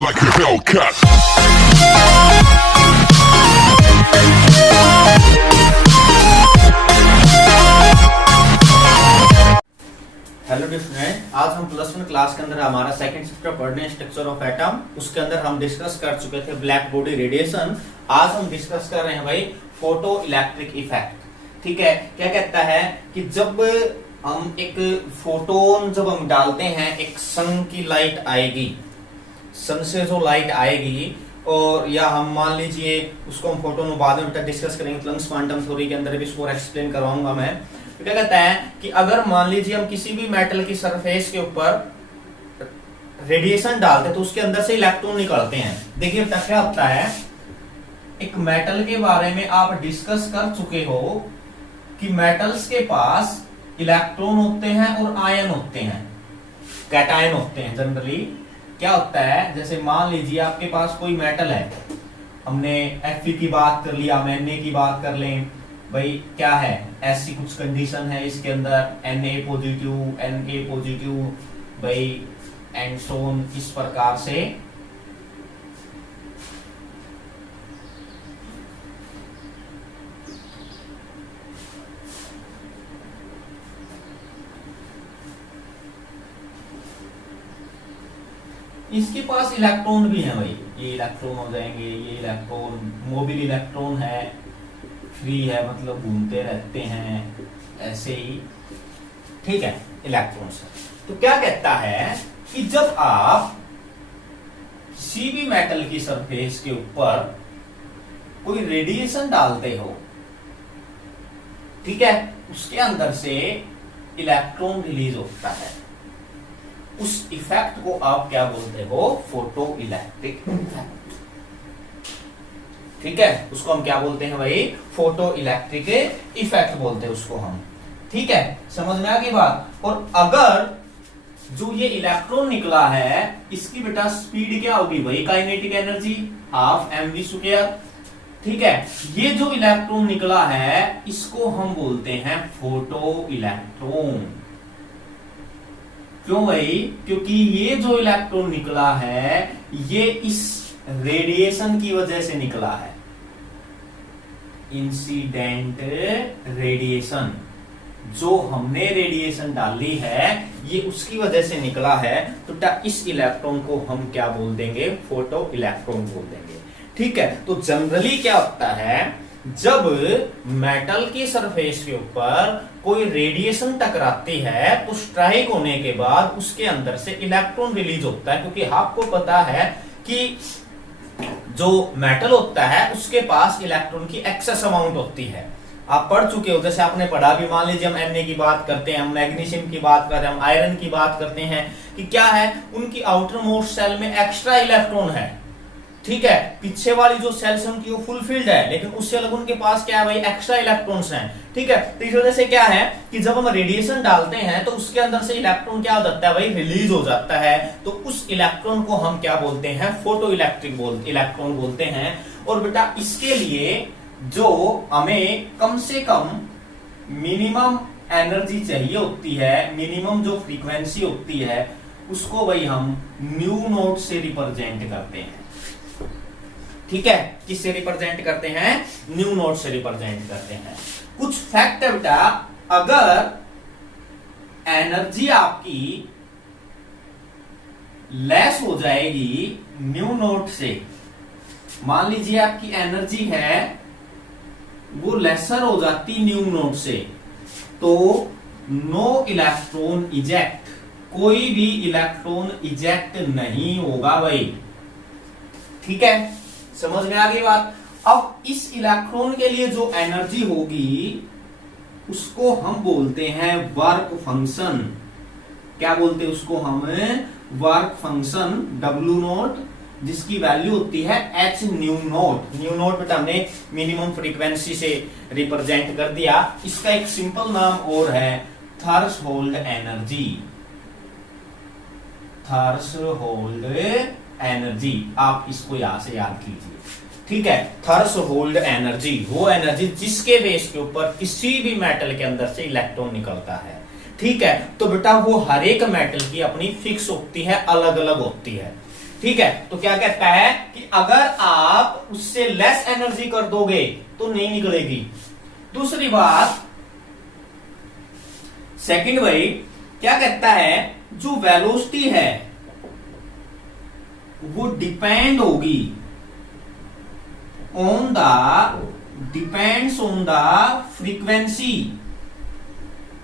like a Hellcat. Hello student, आज हम plus one class के अंदर हमारा सेकंड चैप्टर पढ़ने स्ट्रक्चर ऑफ एटम। उसके अंदर हम डिस्कस कर चुके थे ब्लैक बॉडी रेडिएशन। आज हम डिस्कस कर रहे हैं भाई फोटो इलेक्ट्रिक इफेक्ट। ठीक है, क्या कहता है कि जब हम एक फोटोन जब हम डालते हैं, एक सन की लाइट आएगी, सन से जो लाइट आएगी, और या हम मान लीजिए उसको हम फोटोन बाद में डिस्कस करेंगे, प्लस क्वांटम थ्योरी के अंदर भी इसको एक्सप्लेन करवाऊंगा मैं। तो क्या कहता है कि अगर मान लीजिए हम किसी भी मेटल की सरफेस के ऊपर रेडिएशन डालते हैं तो उसके अंदर से इलेक्ट्रॉन निकलते हैं। देखिए क्या होता है, एक मेटल के बारे में आप डिस्कस कर चुके हो कि मेटल्स के पास इलेक्ट्रॉन होते हैं और आयन होते हैं, कैटायन होते हैं। जनरली क्या होता है, जैसे मान लीजिए आपके पास कोई मेटल है, हमने Fe की बात कर लिया, Na की बात कर लें, भाई क्या है, ऐसी कुछ कंडीशन है इसके अंदर, Na पॉजिटिव, Na पॉजिटिव, भाई एंड सो ऑन, इस प्रकार से। इसके पास इलेक्ट्रॉन भी है भाई, ये इलेक्ट्रॉन हो जाएंगे, ये इलेक्ट्रॉन मोबिल इलेक्ट्रॉन है, फ्री है, मतलब घूमते रहते हैं ऐसे ही। ठीक है, इलेक्ट्रॉन्स। तो क्या कहता है कि जब आप किसी भी मेटल की सरफेस के ऊपर कोई रेडिएशन डालते हो, ठीक है, उसके अंदर से इलेक्ट्रॉन रिलीज होता है। उस इफेक्ट को आप क्या बोलते हो, फोटो इलेक्ट्रिक इफेक्ट। ठीक है, उसको हम क्या बोलते हैं भाई, फोटो इलेक्ट्रिक इफेक्ट बोलते हैं उसको हम। ठीक है, समझ में आ गई बात। और अगर जो ये इलेक्ट्रॉन निकला है, इसकी बेटा स्पीड क्या होगी भाई, kinetic energy half mv square. ठीक है, ये जो इलेक्ट्रॉन निकला है इसको हम बोलते हैं फोटो इलेक्ट्रॉन। क्यों भाई, क्योंकि ये जो इलेक्ट्रॉन निकला है ये इस रेडिएशन की वजह से निकला है, इंसिडेंट रेडिएशन। जो हमने रेडिएशन डाली है ये उसकी वजह से निकला है, तो इस इलेक्ट्रॉन को हम क्या बोल देंगे, फोटो इलेक्ट्रॉन बोल देंगे। ठीक है, तो जनरली क्या होता है, जब मेटल की सरफेस के ऊपर कोई रेडिएशन टकराती है तो स्ट्राइक होने के बाद उसके अंदर से इलेक्ट्रॉन रिलीज होता है, क्योंकि आपको पता है कि जो मेटल होता है उसके पास इलेक्ट्रॉन की एक्सेस अमाउंट होती है। आप पढ़ चुके हो, जैसे आपने पढ़ा भी, मान लीजिए हम Na की बात करते हैं, हम मैग्नीशियम की बात करते हैं, हम आयरन की बात करते हैं, कि क्या है, उनकी आउटर मोस्ट सेल में एक्स्ट्रा इलेक्ट्रॉन है। ठीक है, पीछे वाली जो सेल्स है उनकी वो फुलफिल्ड है, लेकिन उससे अलग उनके पास क्या है भाई, एक्स्ट्रा इलेक्ट्रॉन्स हैं। ठीक है, तो इस वजह से क्या है कि जब हम रेडिएशन डालते हैं तो उसके अंदर से इलेक्ट्रॉन क्या हो जाता है भाई, रिलीज हो जाता है। तो उस इलेक्ट्रॉन को हम क्या बोलते हैं, फोटो इलेक्ट्रिक इलेक्ट्रॉन बोलते हैं। और बेटा इसके लिए जो हमें कम से कम मिनिमम एनर्जी चाहिए होती है, मिनिमम जो फ्रीक्वेंसी होती है, उसको भाई हम न्यू नोट से रिप्रेजेंट करते हैं। ठीक है, किससे रिप्रेजेंट करते हैं, न्यू नोट से रिप्रेजेंट करते हैं। कुछ फैक्ट है बेटा, अगर एनर्जी आपकी लेस हो जाएगी न्यू नोट से, मान लीजिए आपकी एनर्जी है वो लेसर हो जाती न्यू नोट से, तो नो इलेक्ट्रॉन इजेक्ट, कोई भी इलेक्ट्रॉन इजेक्ट नहीं होगा भाई। ठीक है, समझ में आ गई बात। अब इस इलेक्ट्रॉन के लिए जो एनर्जी होगी उसको हम बोलते हैं वर्क फंक्शन। क्या बोलते हैं उसको हम, वर्क फंक्शन, W नोट, जिसकी वैल्यू होती है h new note. New note बेटा हमने मिनिमम फ्रीक्वेंसी से रिप्रेजेंट कर दिया। इसका एक सिंपल नाम और है थ्रेशोल्ड एनर्जी। थ्रेशोल्ड एनर्जी, आप इसको यहां से याद कीजिए। ठीक है, थ्रेशोल्ड एनर्जी वो एनर्जी जिसके बेस के ऊपर किसी भी मेटल के अंदर से इलेक्ट्रॉन निकलता है। ठीक है, तो बेटा वो हर एक मेटल की अपनी फिक्स होती है, अलग अलग होती है। ठीक है, तो क्या कहता है कि अगर आप उससे लेस एनर्जी कर दोगे तो नहीं निकलेगी। दूसरी बात, सेकंड भाई क्या कहता है, जो वेलोसिटी है वो depends on the frequency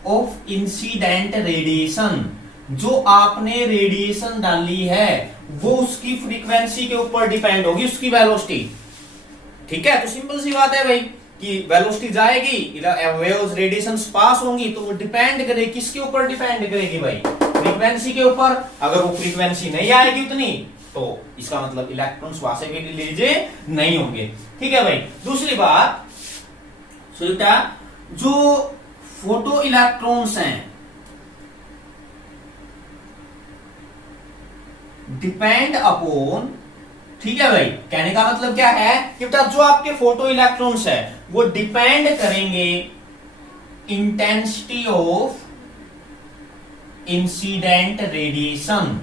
of incident radiation. जो आपने रेडिएशन डाली है वो उसकी फ्रीक्वेंसी के ऊपर डिपेंड होगी, उसकी वेलोसिटी। ठीक है, तो सिंपल सी बात है भाई कि वेलोसिटी जाएगी, वेव्स रेडिएशंस पास होंगी, तो वो डिपेंड करेगी किसके ऊपर, डिपेंड करेगी भाई फ्रीक्वेंसी के ऊपर। अगर वो फ्रीक्वेंसी नहीं आएगी उतनी, तो इसका मतलब इलेक्ट्रॉन्स वहां से भी रिलीज नहीं होंगे। ठीक है भाई। दूसरी बात सुनिता, जो फोटो इलेक्ट्रॉन्स हैं डिपेंड अपॉन, ठीक है भाई, कहने का मतलब क्या है कि बेटा जो आपके फोटो इलेक्ट्रॉन्स है वो डिपेंड करेंगे इंटेंसिटी ऑफ इंसिडेंट रेडिएशन।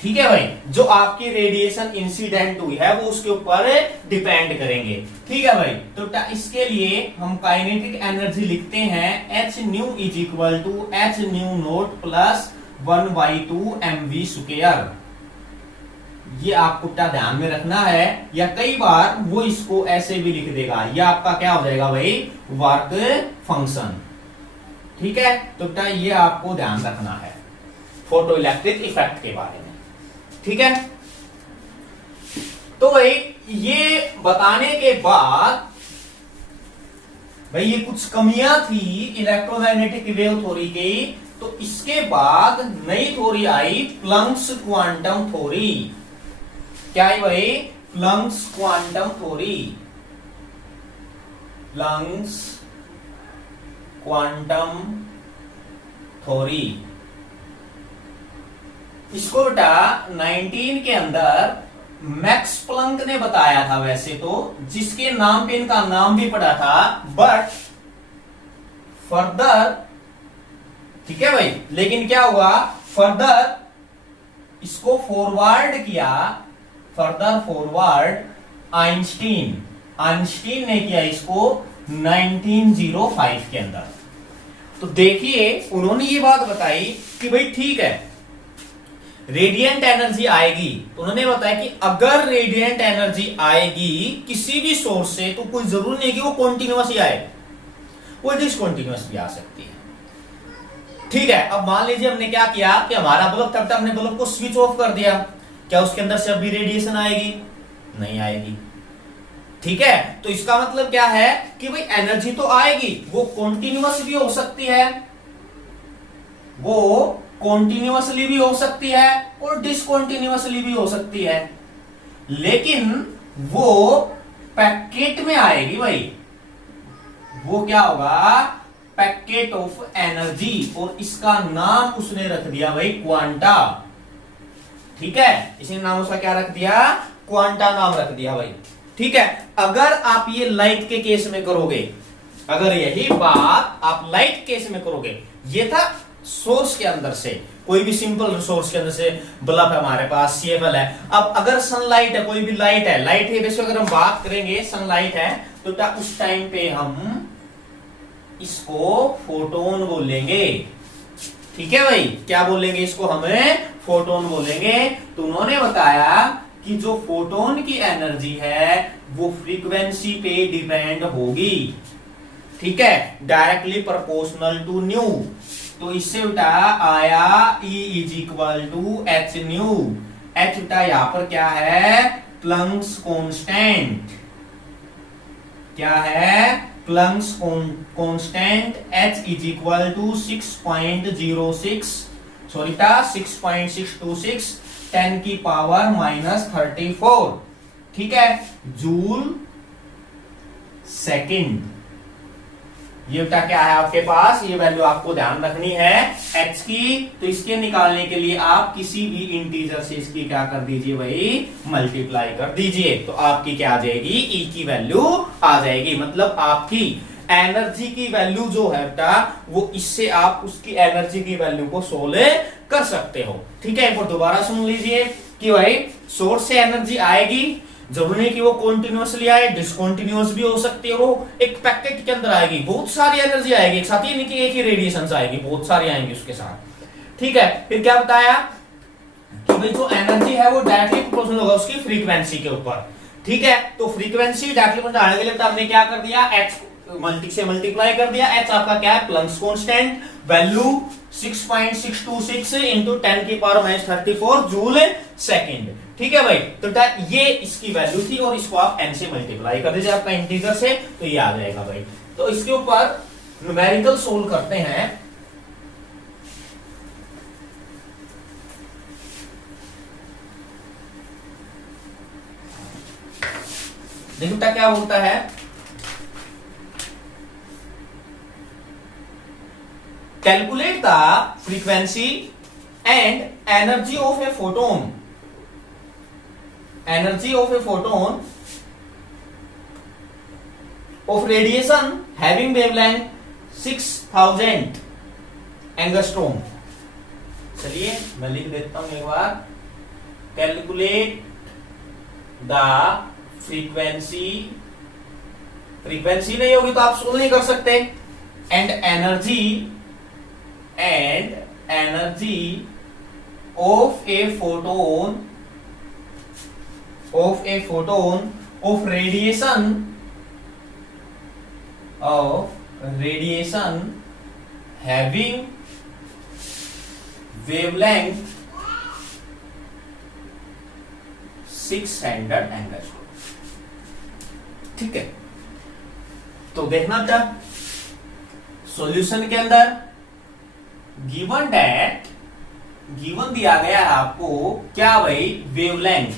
ठीक है भाई, जो आपकी रेडिएशन इंसिडेंट हुई है वो उसके ऊपर डिपेंड करेंगे। ठीक है भाई, तो इसके लिए हम काइनेटिक एनर्जी लिखते हैं h nu is equal to h nu naught plus 1/2 mv square. ये आपको क्या ध्यान में रखना है, या कई बार वो इसको ऐसे भी लिख देगा, ये आपका क्या हो जाएगा भाई, वर्क फंक्शन। ठीक है, तो बेटा ये आपको ध्यान रखना है फोटो इलेक्ट्रिक इफेक्ट के बारे में। ठीक है, तो भाई ये बताने के बाद भाई ये कुछ कमियां थी इलेक्ट्रोमैग्नेटिक वेव थ्योरी की, तो इसके बाद नई थ्योरी आई प्लंक्स क्वांटम थ्योरी। क्या है भाई, प्लंक्स क्वांटम थ्योरी, प्लंक्स क्वांटम थ्योरी। इसको बेटा 19 के अंदर मैक्स प्लंक ने बताया था, वैसे तो जिसके नाम पे इनका नाम भी पड़ा था, बट फर्दर, ठीक है भाई, लेकिन क्या हुआ, फर्दर इसको फॉरवर्ड किया, फर्दर फॉरवर्ड आइंस्टीन ने किया इसको 1905 के अंदर। तो देखिए उन्होंने ये बात बताई कि भाई ठीक है रेडिएंट एनर्जी आएगी, तो उन्होंने बताया कि अगर रेडिएंट एनर्जी आएगी किसी भी सोर्स से, तो कोई जरूरी नहीं कि वो कॉन्टिन्यूअस ही आए, वो डिसकॉन्टिन्यूअस भी आ सकती है। ठीक है, अब मान लीजिए हमने क्या किया कि हमारा बल्ब तब तक हमने बल्ब को स्विच ऑफ कर दिया, क्या उसके अंदर से अब भी रेडिएशन आएगी? नहीं आएगी। ठीक है, तो इसका मतलब क्या है कि भाई एनर्जी तो आएगी, वो कॉन्टिन्यूअस भी हो सकती है, वो कॉन्टिन्यूअसली भी हो सकती है और डिसकॉन्टिन्यूअसली भी हो सकती है, लेकिन वो पैकेट में आएगी भाई। वो क्या होगा, पैकेट ऑफ एनर्जी, और इसका नाम उसने रख दिया भाई क्वांटा। ठीक है, इसने नाम उसका क्या रख दिया, क्वांटा नाम रख दिया भाई। ठीक है, अगर आप ये लाइट के केस में करोगे, अगर यही बात आप लाइट केस में करोगे, ये था सोर्स के अंदर से, कोई भी सिंपल सोर्स के अंदर से बल्ब है हमारे पास, CFL है। अब अगर सनलाइट है, कोई भी लाइट है, लाइट है बेसिकली अगर हम बात करेंगे सनलाइट है, तो उस टाइम पे हम इसको फोटोन बोलेंगे। ठीक है भाई, क्या बोलेंगे इसको, हमें फोटोन बोलेंगे। तो उन्होंने बताया कि जो फोटोन की एनर्जी है वो फ्रीक्वेंसी पे डिपेंड होगी। ठीक है, डायरेक्टली प्रोपोर्शनल टू न्यू। तो इससे उल्टा आया E is equal to h nu. H उल्टा यहां पर क्या है, प्लंक्स कांस्टेंट। क्या है, Planck's constant. H is equal to 6.06 sorry 6.626 10 की पावर -34। ठीक है, जूल सेकंड। ये बेटा क्या है आपके पास, ये वैल्यू आपको ध्यान रखनी है x की। तो इसके निकालने के लिए आप किसी भी इंटीजर से इसकी क्या कर दीजिए भाई, मल्टीप्लाई कर दीजिए, तो आपकी क्या आ जाएगी, e की वैल्यू आ जाएगी। मतलब आपकी एनर्जी की वैल्यू जो है बेटा वो इससे आप उसकी एनर्जी की वैल्यू को सोल्व कर सकते हो। ठीक है, एक बार दोबारा सुन लीजिए कि भाई सोर्स से एनर्जी आएगी, जरूरी नहीं कि वो कॉन्टिन्यूअसली आए, डिसकॉन्टिन्यूअस भी हो सकती है, वो एक पैकेट के अंदर आएगी, बहुत सारी एनर्जी आएगी एक साथ, ही नहीं कि एक ही रेडिएशन आएगी, बहुत सारी आएंगी उसके साथ। ठीक है, फिर क्या बताया कि भाई जो एनर्जी है वो डायरेक्टली प्रोपोर्शनल होगा उसकी फ्रीक्वेंसी के ऊपर। ठीक है, तो फ्रीक्वेंसी डायरेक्टली बताने के लिए हमने क्या कर दिया, एच से मल्टीप्लाई कर दिया। एच आपका क्या है, प्लैंक्स कांस्टेंट, वैल्यू 6.626 इंटू 10 की पावर -34 जूल सेकंड। ठीक है भाई, तो ये इसकी वैल्यू थी और इसको आप n से मल्टीप्लाई कर दीजिए आपका इंटीजर से, तो ये आ जाएगा भाई। तो इसके ऊपर न्यूमेरिकल सोल्व करते हैं। देखो क्या बोलता है, calculate the frequency and energy of a photon, energy of a photon of radiation having wavelength 6000 angstrom. चलिए मैं लिख देता हूं एक बार, कैलकुलेट द फ्रीक्वेंसी, फ्रीक्वेंसी नहीं होगी तो आप सोल्व नहीं कर सकते, and energy of a photon of radiation having wavelength 600 angstrom. ठीक है, तो देखना क्या सॉल्यूशन के अंदर गिवन दिया गया है आपको क्या भाई, वेवलेंथ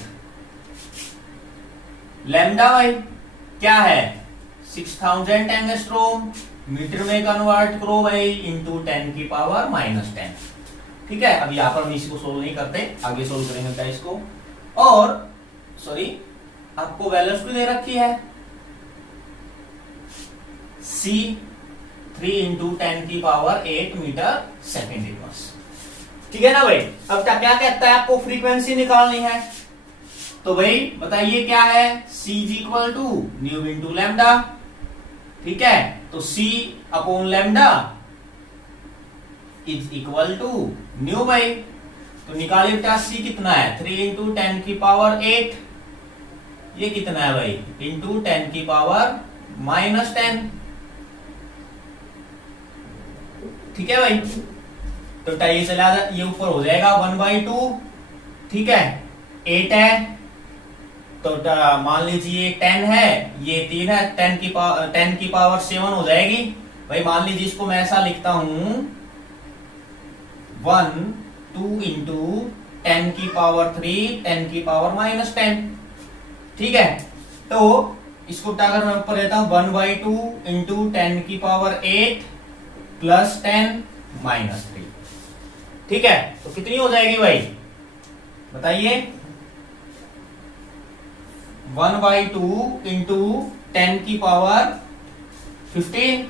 लैम्डा भाई क्या है 6000 एंगस्ट्रोम, मीटर में कन्वर्ट करो भाई इंटू 10 की पावर -10। ठीक है, अब यहां पर हम इसको सोल्व नहीं करते, आगे सोल्व करेंगे इसको। और सॉरी आपको वैल्यूज भी दे रखी है, C 3 इंटू 10 की पावर 8 मीटर सेकेंड इनवर्स। ठीक है ना भाई, अब क्या कहता है, आपको फ्रीक्वेंसी निकालनी है, तो भाई बताइए क्या है, C is equal to nu into lambda. ठीक है, तो C upon lambda is equal to nu भाई, तो निकालिए बेटा C कितना है, 3 इंटू 10 की पावर 8, ये कितना है भाई, इंटू 10 की पावर -10। ठीक है भाई, तो ये चला ये ऊपर हो जाएगा 1/2। ठीक है, 8 है तो मान लीजिए 10 है, ये 3 है, 10 की पावर 7 हो जाएगी भाई। मान लीजिए इसको मैं ऐसा लिखता हूं 2 इंटू 10 की पावर 3 10 की पावर -10। ठीक है, तो इसको अगर मैं ऊपर लेता हूं 1/2 इंटू 10 की पावर 8 प्लस 10 -3। ठीक है, तो कितनी हो जाएगी भाई बताइए, 1/2 इंटू 10 की पावर 15।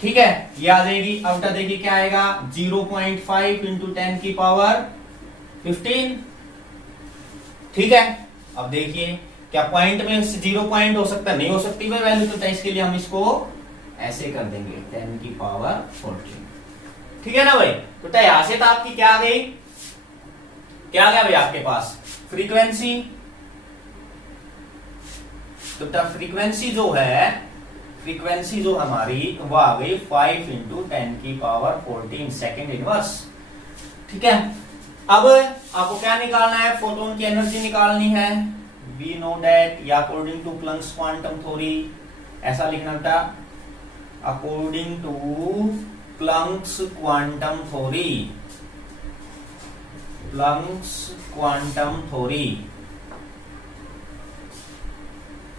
ठीक है, ये आ जाएगी। अब देखिए क्या आएगा, 0.5 इंटू 10 की पावर 15। ठीक है, अब देखिए क्या पॉइंट में 0 पॉइंट हो सकता है, नहीं हो सकती भाई वैल्यू, तो इसके लिए हम इसको ऐसे कर देंगे 10 की पावर 14। ठीक है ना भाई, तो यहां से तो आपकी क्या आ गई, क्या आ गया भाई आपके पास फ्रीक्वेंसी। तो फ्रीक्वेंसी जो है, फ्रीक्वेंसी जो हमारी वो आ गई 5 इंटू 10 की पावर 14 सेकेंड इनवर्स। ठीक है, अब आपको क्या निकालना है, फोटोन की एनर्जी निकालनी है। वी नो दैट, या according to Planck's quantum theory, ऐसा लिखना बेटा, according to Planck's quantum theory, Planck's quantum theory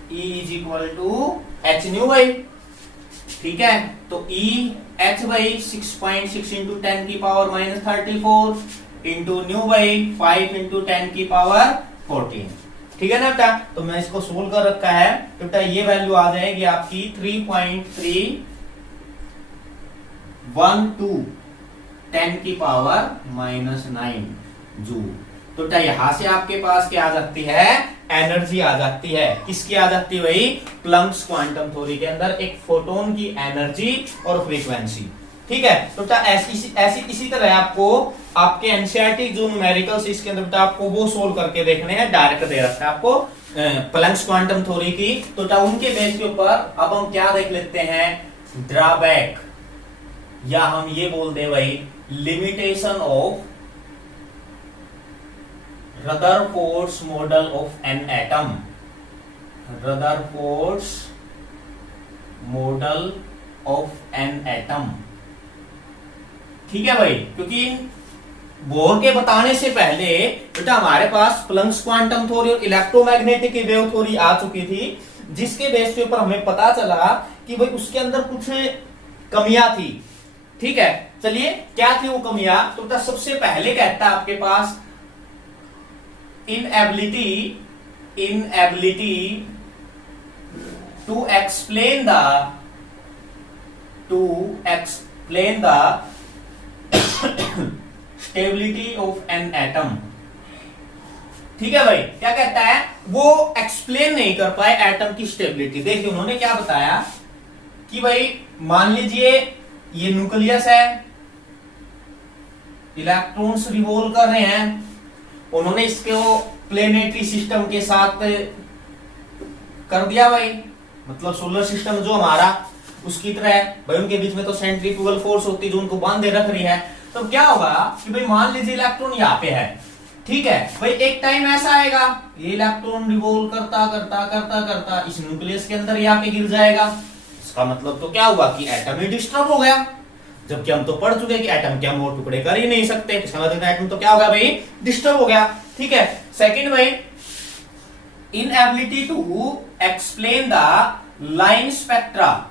E is equal to h nu भाई। ठीक है, तो E H भाई 6.6 इंटू 10 की पावर -34 इंटू न्यू भाई 5 इंटू 10 की पावर 14। ठीक है ना बेटा। तो मैं इसको सोल्व कर रखा है, तो बेटा ये वैल्यू आ जाएगी आपकी 3.312 10 की पावर -9 जूल। तो बेटा यहां से आपके पास क्या आ जाती है, एनर्जी आ जाती है। किसकी आ जाती है भाई, प्लंक्स क्वांटम थ्योरी के अंदर एक फोटोन की एनर्जी और फ्रीक्वेंसी। ठीक है, तो बेटा ऐसी इसी तरह आपको आपके एनसीईआरटी जो न्यूमेरिकल्स इसके अंदर बेटा आपको वो सोल्व करके देखने हैं, डायरेक्ट दे रखा है आपको प्लंक्स क्वांटम थ्योरी की। तो बेटा उनके बेस के ऊपर अब हम क्या देख लेते हैं, ड्रॉबैक, या हम ये बोल दे भाई limitation of Rutherford's model of an atom. Rutherford's model of an atom. ठीक है भाई, क्योंकि बोर के बताने से पहले बेटा हमारे पास प्लंक्स क्वांटम थ्योरी और इलेक्ट्रोमैग्नेटिक वेव थ्योरी आ चुकी थी, जिसके बेस के ऊपर हमें पता चला कि भाई उसके अंदर कुछ कमियां थी। ठीक है, चलिए क्या थी वो कमियां। तो बेटा सबसे पहले कहता है आपके पास inability to explain the stability of an atom। ठीक है भाई, क्या कहता है, वो एक्सप्लेन नहीं कर पाए एटम की स्टेबिलिटी। देखिए उन्होंने क्या बताया कि भाई मान लीजिए ये न्यूक्लियस है, इलेक्ट्रॉन्स रिवॉल्व कर रहे हैं, उन्होंने इसको प्लेनेटरी सिस्टम के साथ कर दिया भाई, मतलब सोलर सिस्टम जो हमारा उसकी तरह है भाई, उनके बीच में तो सेंट्रीफ्यूगल फोर्स होती है जो उनको बांधे रख रही है। तो क्या होगा कि भाई मान लीजिए इलेक्ट्रॉन यहाँ पे है, ठीक है भाई, एक टाइम ऐसा आएगा ये इलेक्ट्रॉन रिवॉल्व करता करता करता करता इस न्यूक्लियस के अंदर यहाँ पे गिर जाएगा। इसका मतलब तो क्या हुआ कि एटम ही डिस्टर्ब हो गया, जबकि हम तो पढ़ चुके कि एटम के हम और टुकड़े कर ही नहीं सकते। इसका मतलब एटम तो क्या होगा भाई, डिस्टर्ब हो गया। ठीक है, सेकंड भाई inability to explain the line spectra.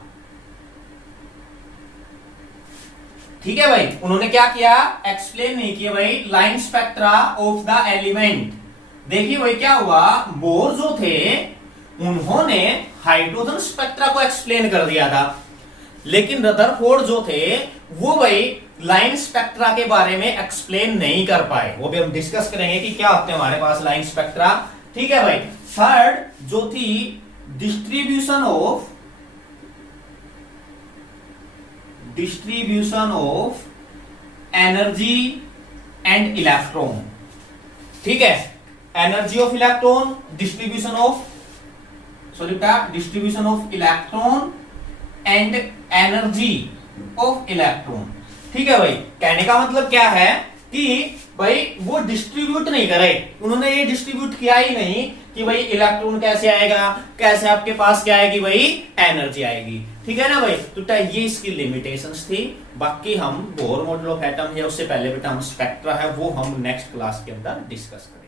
ठीक है भाई, उन्होंने क्या किया, एक्सप्लेन नहीं किया भाई line spectra of the element. देखिए भाई क्या हुआ, बोर जो थे उन्होंने हाइड्रोजन स्पेक्ट्रा को एक्सप्लेन कर दिया था, लेकिन रदरफोर्ड जो थे वो भाई लाइन स्पेक्ट्रा के बारे में एक्सप्लेन नहीं कर पाए। वो भी हम डिस्कस करेंगे कि क्या होते हैं हमारे पास लाइन स्पेक्ट्रा। ठीक है भाई, थर्ड जो थी distribution of energy and electron. ठीक है, energy of electron, distribution of electron and energy of electron. ठीक है भाई, कहने का मतलब क्या है कि भाई वो डिस्ट्रीब्यूट नहीं करे, उन्होंने ये डिस्ट्रीब्यूट किया ही नहीं कि भाई इलेक्ट्रॉन कैसे आएगा, कैसे आपके पास क्या आएगी भाई, एनर्जी आएगी। ठीक है ना भाई, तो ये इसकी लिमिटेशंस थी। बाकी हम बोर मॉडल ऑफ एटम है उससे पहले बेटा हम स्पेक्ट्रा है वो हम नेक्स्ट क्लास के अंदर डिस्कस करेंगे।